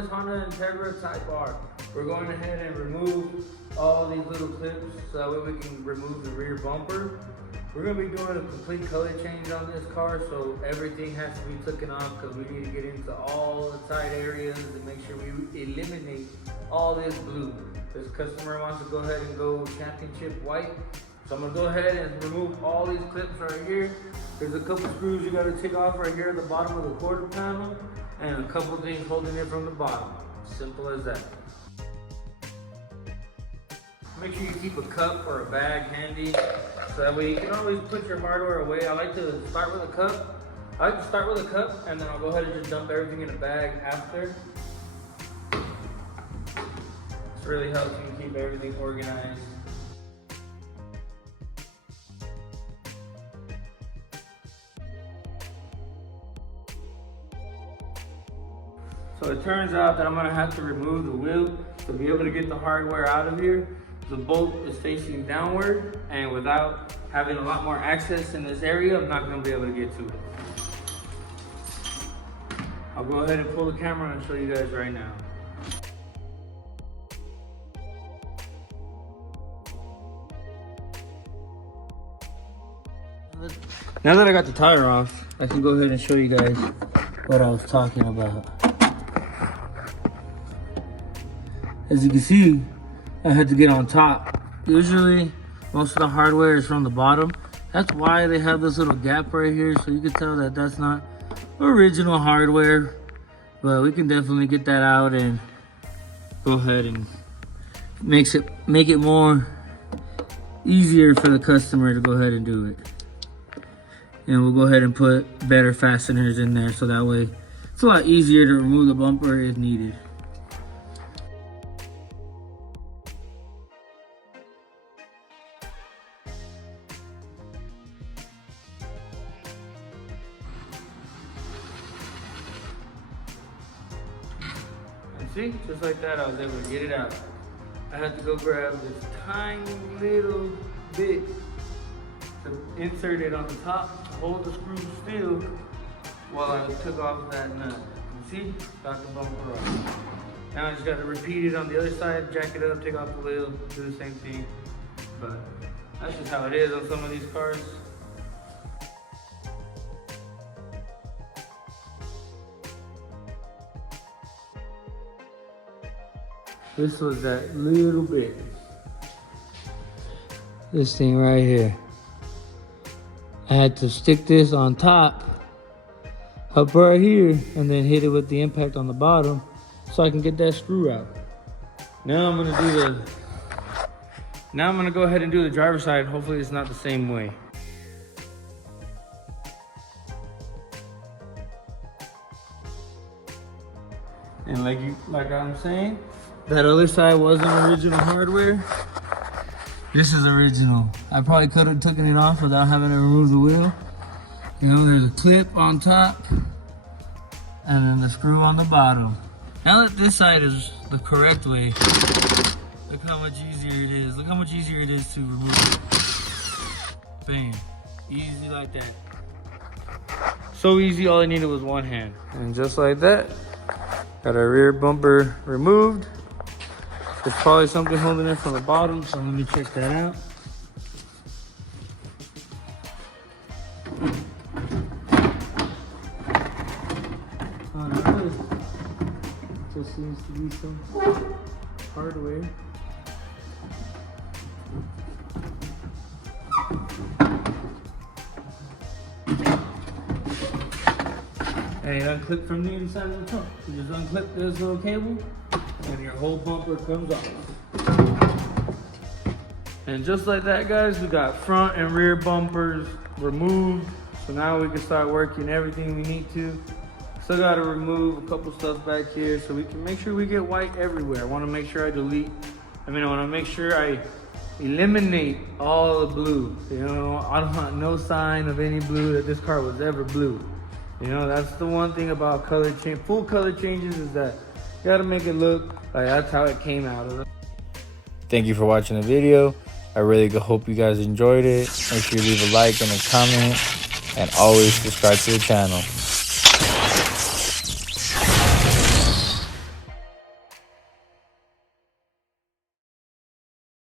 this Honda Integra Type R. We're going ahead and remove all these little clips so that way we can remove the rear bumper. We're going to be doing a complete color change on this car, so everything has to be taken off because we need to get into all the tight areas and make sure we eliminate all this blue. This customer wants to go ahead and go championship white. So I'm going to go ahead and remove all these clips right here. There's a couple screws you got to take off right here at the bottom of the quarter panel and a couple things holding it from the bottom. Simple as that. Make sure you keep a cup or a bag handy so that way you can always put your hardware away. I like to start with a cup. I like to start with a cup and then I'll go ahead and just dump everything in a bag after. This really helps you keep everything organized. So it turns out that I'm gonna have to remove the wheel to be able to get the hardware out of here. The bolt is facing downward, and without having a lot more access in this area, I'm not gonna be able to get to it. I'll go ahead and pull the camera and show you guys right now. Now that I got the tire off, I can go ahead and show you guys what I was talking about. As you can see, I had to get on top. Usually, most of the hardware is from the bottom. That's why they have this little gap right here, so you can tell that that's not original hardware. But we can definitely get that out and go ahead and make it more easier for the customer to go ahead and do it. And we'll go ahead and put better fasteners in there so that way it's a lot easier to remove the bumper if needed. And see, just like that, I was able to get it out. I had to go grab this tiny little bit to insert it on the top to hold the screw still while I took off that nut. You see? Got the bumper off. Now I just got to repeat it on the other side, jack it up, take off the wheel, do the same thing. But that's just how it is on some of these cars. This was that little bit. This thing right here. I had to stick this on top, up right here, and then hit it with the impact on the bottom so I can get that screw out. Now I'm gonna go ahead and do the driver's side. Hopefully it's not the same way. And like I'm saying, that other side wasn't original hardware. This is original. I probably could have taken it off without having to remove the wheel. You know, there's a clip on top and then the screw on the bottom. Now that this side is the correct way, look how much easier it is. Look how much easier it is to remove it. Bam. Easy like that. So easy, all I needed was one hand. And just like that, got our rear bumper removed. There's probably something holding it from the bottom, so let me check that out. On the hood, just seems to be some hardware. And it unclipped from the inside of the trunk. You just unclip this little cable, and your whole bumper comes off. And just like that, guys, we got front and rear bumpers removed. So now we can start working everything we need to. Still got to remove a couple stuff back here so we can make sure we get white everywhere. I want to make sure I want to make sure I eliminate all the blue. You know, I don't want no sign of any blue that this car was ever blue. You know, that's the one thing about color change. Full color changes is that you gotta make it look like that's how it came out of it. Thank you for watching the video. I really hope you guys enjoyed it. Make sure you leave a like and a comment, and always subscribe to the channel.